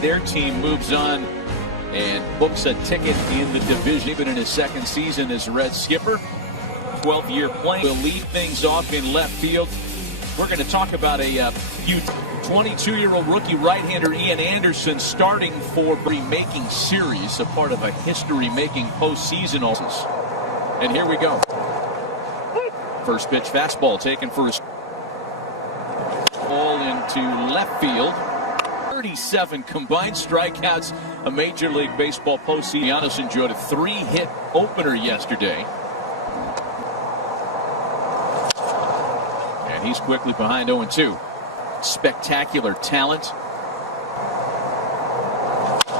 their team moves on and books a ticket in the division. Even in his second season as Red skipper, 12th-year play. Will lead things off in left field. We're going to talk about a few 22-year-old rookie right-hander Ian Anderson starting for remaking series, a part of a history-making postseason. And here we go. First pitch fastball taken for his ball into left field. 37 combined strikeouts, a Major League Baseball postseason. Giannis enjoyed a 3-hit opener yesterday. And he's quickly behind 0-2. Spectacular talent.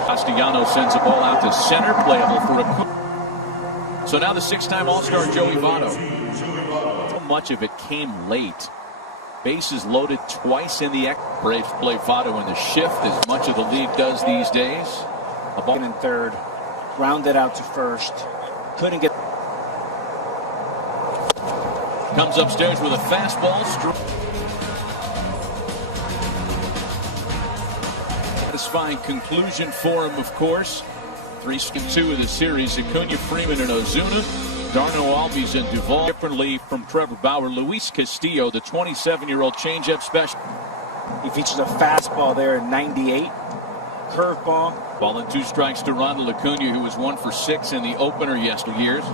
Castellanos sends a ball out to center, playable for a. So now the 6-time All-Star Joey Votto. So much of it came late. Bases loaded twice in the Braves play Votto in the shift, as much of the league does these days. A ball in third, grounded out to first, couldn't get. Comes upstairs with a fastball. Satisfying conclusion for him, of course. 3-2 of the series. Acuna, Freeman, and Ozuna. Darno, Albies, and Duvall. Differently from Trevor Bauer, Luis Castillo, the 27-year-old changeup special. He features a fastball there at 98. Curveball. Ball and 2 strikes to Ronald Acuna, who was 1 for 6 in the opener yesteryears.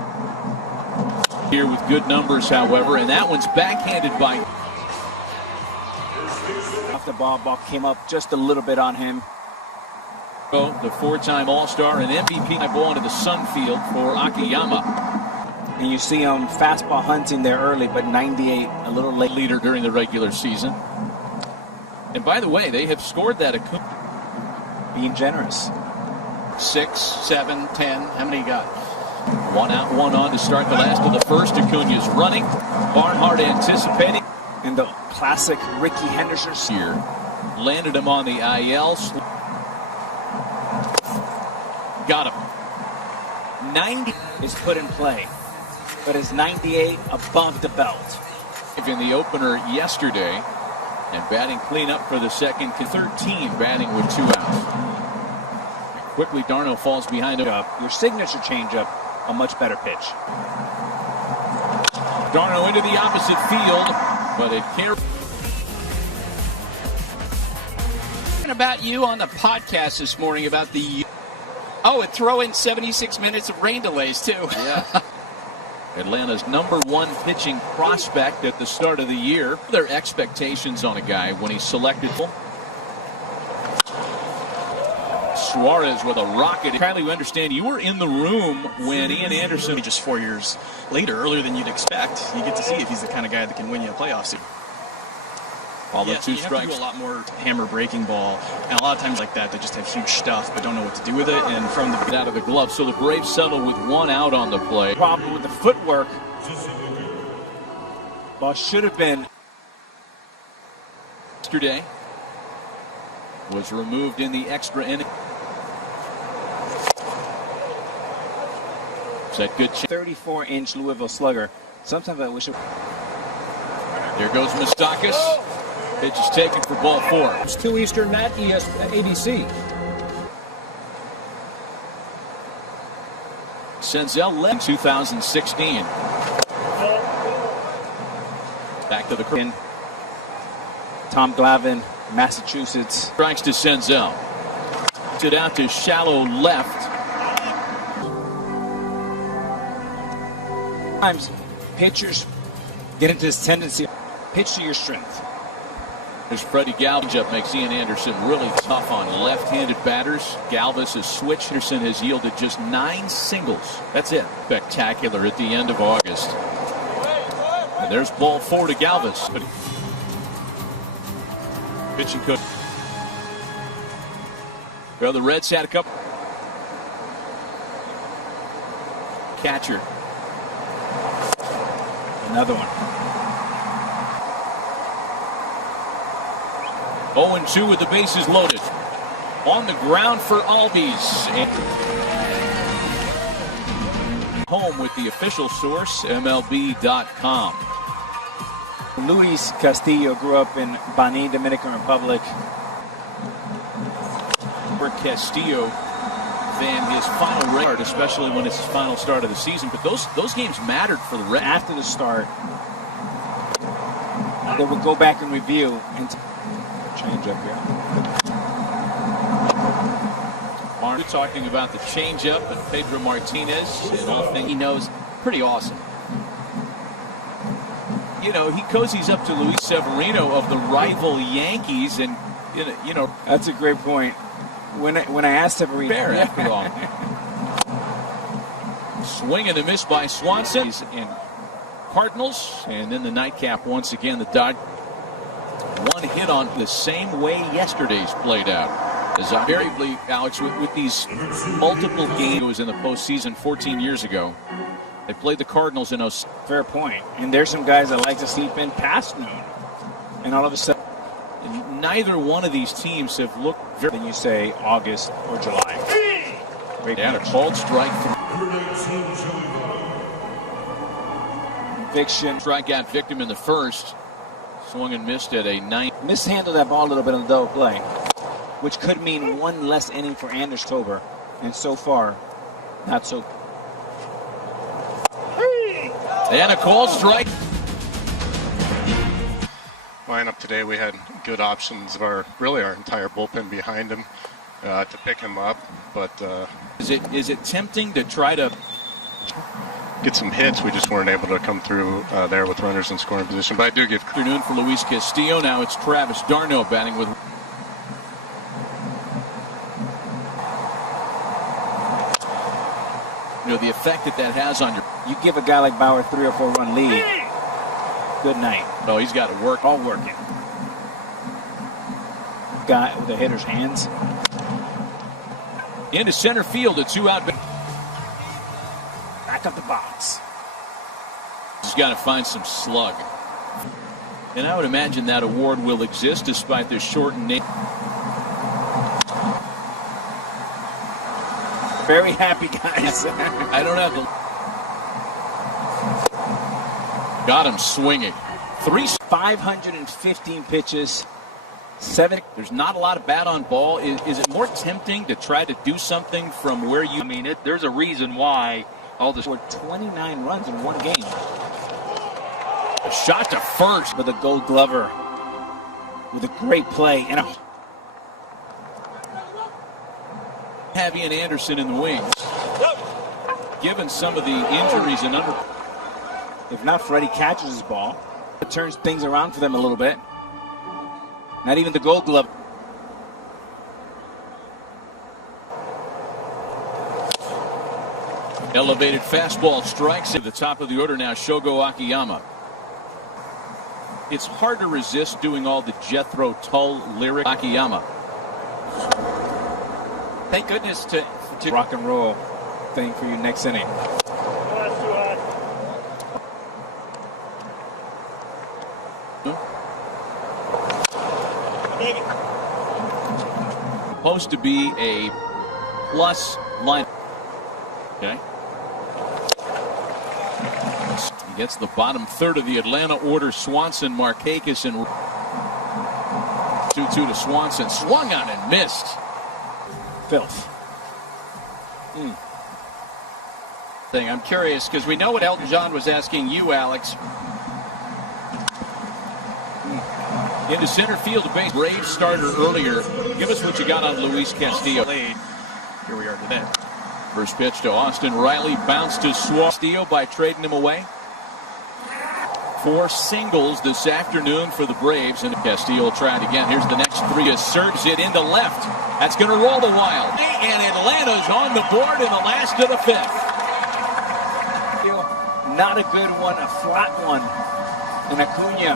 Here with good numbers, however, and that one's backhanded by. Off the ball came up just a little bit on him. The 4-time All-Star and MVP ball into the sun field for Akiyama. And you see him fastball hunting there early, but 98 a little late. Leader during the regular season. And by the way, they have scored that Acuna. Being generous. 6, 7, 10. How many you got? 1 out, 1 on to start the last of the first. Acuna's running. Barnhart anticipating. And the classic Ricky Henderson here. Landed him on the IL. Got him. 90 is put in play, but is 98 above the belt. In the opener yesterday, and batting cleanup for the second. 13 batting with 2 outs. Quickly, Darno falls behind him. Your signature changeup, a much better pitch. Darno into the opposite field, but it can't. About you on the podcast this morning about the. Oh, and throw in 76 minutes of rain delays, too. Yeah. Atlanta's #1 pitching prospect at the start of the year. Their expectations on a guy when he's selected. Suarez with a rocket. Kylie, you understand you were in the room when Ian Anderson. Just 4 years later, earlier than you'd expect, you get to see if he's the kind of guy that can win you a playoff series. All the yeah, 2 you strikes. Have to do a lot more hammer breaking ball, and a lot of times like that, they just have huge stuff but don't know what to do with it. And from the out of the glove, so the Braves settle with 1 out on the play. Problem with the footwork. Ball should have been. Yesterday was removed in the extra inning. Is that good? 34-inch Louisville slugger. Sometimes I wish it. There goes Moustakas. Pitch is taken for ball 4. It's 2 Eastern at ABC. Senzel led in 2016. Back to the curve. Tom Glavine, Massachusetts. Strikes to Senzel. It out to shallow left. Sometimes pitchers get into this tendency, pitch to your strength. There's Freddie Galvis makes Ian Anderson really tough on left-handed batters. Galvis has switched. Anderson has yielded just 9 singles. That's it. Spectacular at the end of August. And there's ball 4 to Galvis. Pitching coach. Well, the Reds had a couple. Catcher. Another one. 0-2 with the bases loaded. On the ground for Albies. And home with the official source, MLB.com. Luis Castillo grew up in Baní, Dominican Republic. Robert Castillo than his final record, especially when it's his final start of the season. But those games mattered for the rest. After the start, they would go back and review and change up here. We're talking about the changeup and Pedro Martinez and all things He knows pretty awesome. You know, he cozies up to Luis Severino of the rival Yankees, and you know, That's a great point. When I asked Severino, fair after all. Swing and a miss by Swanson and Cardinals, and then the nightcap once again. The Dodgers. One hit on the same way yesterday's played out. As invariably, Alex, with these multiple games, it was in the postseason 14 years ago. They played the Cardinals in 06. fair point. And there's some guys that like to sleep in past noon, and all of a sudden, Neither one of these teams have looked very. then you say August or July. Great And a pitch. called strike. Conviction. Strikeout victim in the first. Swung and missed at a 9. Mishandled that ball a little bit on the double play, which could mean one less inning for Anders Tober. And so far, not so. And a called strike. Lineup today, we had good options of our entire bullpen behind him to pick him up, but Is it tempting to try to get some hits. We just weren't able to come through there with runners in scoring position. But I do give afternoon for Luis Castillo? Now it's Travis d'Arnaud batting with. You know, the effect that has on your. You give a guy like Bauer 3 or 4 run lead. Good night. No, he's got to work. All working. Guy with the hitter's hands. Into center field, a 2-out. Back up the box. He's got to find some slug. And I would imagine that award will exist despite their shortened name. Very happy guys. I don't have the. Got him swinging. 515 pitches. 7. There's not a lot of bat on ball. Is it more tempting to try to do something from where you? I mean, there's a reason why all this. Scored 29 runs in one game. A shot to first. For the Gold Glover with a great play and a. Javi and Anderson in the wings. Given some of the injuries and under. If not, Freddie catches his ball. It turns things around for them a little bit. Not even the Gold Glove. Elevated fastball strikes at the top of the order now. Shogo Akiyama. It's hard to resist doing all the Jethro Tull lyric. Akiyama. Thank goodness to Rock and roll thing for you next inning. Supposed to be a plus line. Okay. He gets the bottom third of the Atlanta order. Swanson, Markakis, and 2-2 to Swanson. Swung on and missed. Filth. thing. I'm curious because we know what Elton John was asking you, Alex. Into center field, a base Braves starter earlier. Give us what you got on Luis Castillo. Here we are today. First pitch to Austin Riley, bounced to Castillo by trading him away. 4 singles this afternoon for the Braves, and Castillo will try it again. Here's the next 3. Surges it into left. That's going to roll the Wild. And Atlanta's on the board in the last of the 5th. Not a good one, a flat one. And Acuna.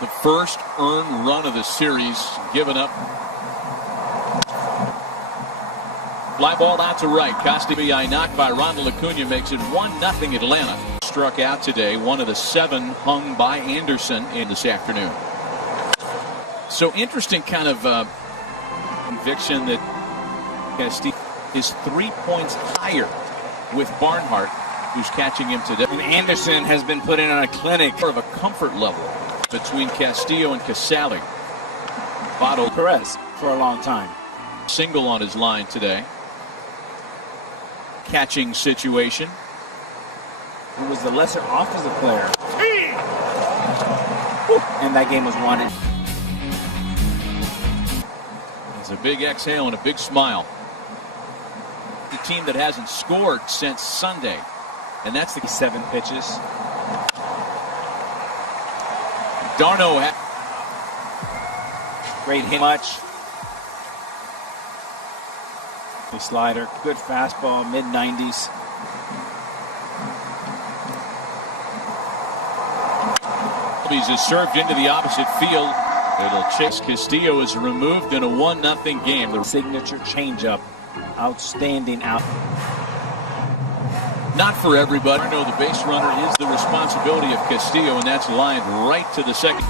The first earned run of the series given up. Fly ball out to right. Castillo knocked by Ronald Acuna makes it 1-0 Atlanta. Struck out today. 1 of the 7 hung by Anderson in this afternoon. So interesting kind of conviction that Castillo is 3 points higher with Barnhart, who's catching him today. And Anderson has been put in on a clinic. Sort of a comfort level. between Castillo and Casale. Bottle Perez for a long time. single on his line today. Catching situation. Who was the lesser offensive player. And that game was won. It's a big exhale and a big smile. The team that hasn't scored since Sunday. And that's the 7 pitches. Darno. Great hit. Much. The slider. Good fastball. Mid-90s. Is served into the opposite field. It'll chase. Castillo is removed in a 1-0 game. The Signature changeup. Outstanding out. Not for everybody. I know the base runner is the responsibility of Castillo, and that's lined right to the second.